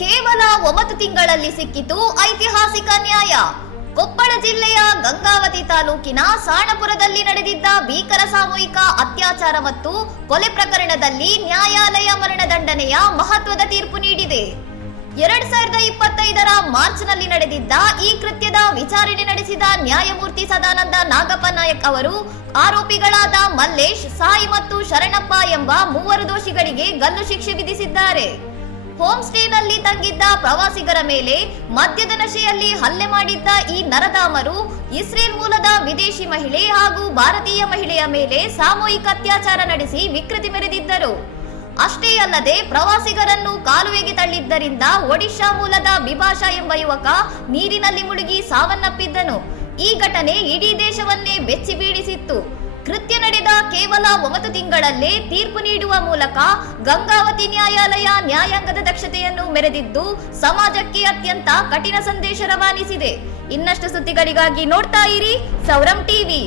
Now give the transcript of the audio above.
ಕೇವಲ 9 ತಿಂಗಳಲ್ಲಿ ಸಿಕ್ಕಿತು ಐತಿಹಾಸಿಕ ನ್ಯಾಯ. ಕೊಪ್ಪಳ ಜಿಲ್ಲೆಯ ಗಂಗಾವತಿ ತಾಲೂಕಿನ ಸಾಣಪುರದಲ್ಲಿ ನಡೆದಿದ್ದ ಭೀಕರ ಸಾಮೂಹಿಕ ಅತ್ಯಾಚಾರ ಮತ್ತು ಕೊಲೆ ಪ್ರಕರಣದಲ್ಲಿ ನ್ಯಾಯಾಲಯ ಮರಣದಂಡನೆಯ ಮಹತ್ವದ ತೀರ್ಪು ನೀಡಿದೆ. 2025ರ ಮಾರ್ಚ್ನಲ್ಲಿ ನಡೆದಿದ್ದ ಈ ಕೃತ್ಯದ ವಿಚಾರಣೆ ನಡೆಸಿದ ನ್ಯಾಯಮೂರ್ತಿ ಸದಾನಂದ ನಾಗಪ್ಪ ನಾಯಕ್ ಅವರು ಆರೋಪಿಗಳಾದ ಮಲ್ಲೇಶ್, ಸಾಯಿ ಮತ್ತು ಶರಣಪ್ಪ ಎಂಬ 3 ದೋಷಿಗಳಿಗೆ ಗಲ್ಲು ಶಿಕ್ಷೆ ವಿಧಿಸಿದ್ದಾರೆ. ಹೋಮ್ ಸ್ಟೇನಲ್ಲಿ ತಂಗಿದ್ದ ಪ್ರವಾಸಿಗರ ಮೇಲೆ ಮದ್ಯದ ನಶೆಯಲ್ಲಿ ಹಲ್ಲೆ ಮಾಡಿದ್ದ ಈ ನರಧಾಮರು ಇಸ್ರೇಲ್ ಮೂಲದ ವಿದೇಶಿ ಮಹಿಳೆ ಹಾಗೂ ಭಾರತೀಯ ಮಹಿಳೆಯ ಮೇಲೆ ಸಾಮೂಹಿಕ ಅತ್ಯಾಚಾರ ನಡೆಸಿ ವಿಕೃತಿ ಮೆರೆದಿದ್ದರು. ಅಷ್ಟೇ ಅಲ್ಲದೆ ಪ್ರವಾಸಿಗರನ್ನು ಕಾಲುವೆಗೆ ತಳ್ಳಿದ್ದರಿಂದ ಒಡಿಶಾ ಮೂಲದ ಬಿಭಾಷಾ ಎಂಬ ಯುವಕ ನೀರಿನಲ್ಲಿ ಮುಳುಗಿ ಸಾವನ್ನಪ್ಪಿದ್ದನು. ಈ ಘಟನೆ ಇಡೀ ದೇಶವನ್ನೇ ಬೆಚ್ಚಿ ಬೀಳಿಸಿತ್ತು. ಕೃತ್ಯ ನಡೆದ ಕೇವಲ 9 ತಿಂಗಳಲ್ಲೇ ತೀರ್ಪು ನೀಡುವ ಮೂಲಕ ಗಂಗಾವತಿ ನ್ಯಾಯಾಲಯ ನ್ಯಾಯಾಂಗದ ದಕ್ಷತೆಯನ್ನು ಮೆರೆದಿದ್ದು ಸಮಾಜಕ್ಕೆ ಅತ್ಯಂತ ಕಠಿಣ ಸಂದೇಶ ರವಾನಿಸಿದೆ. ಇನ್ನಷ್ಟು ಸುದ್ದಿಗಳಿಗಾಗಿ ನೋಡ್ತಾ ಇರಿ ಸೌರಂ ಟಿವಿ.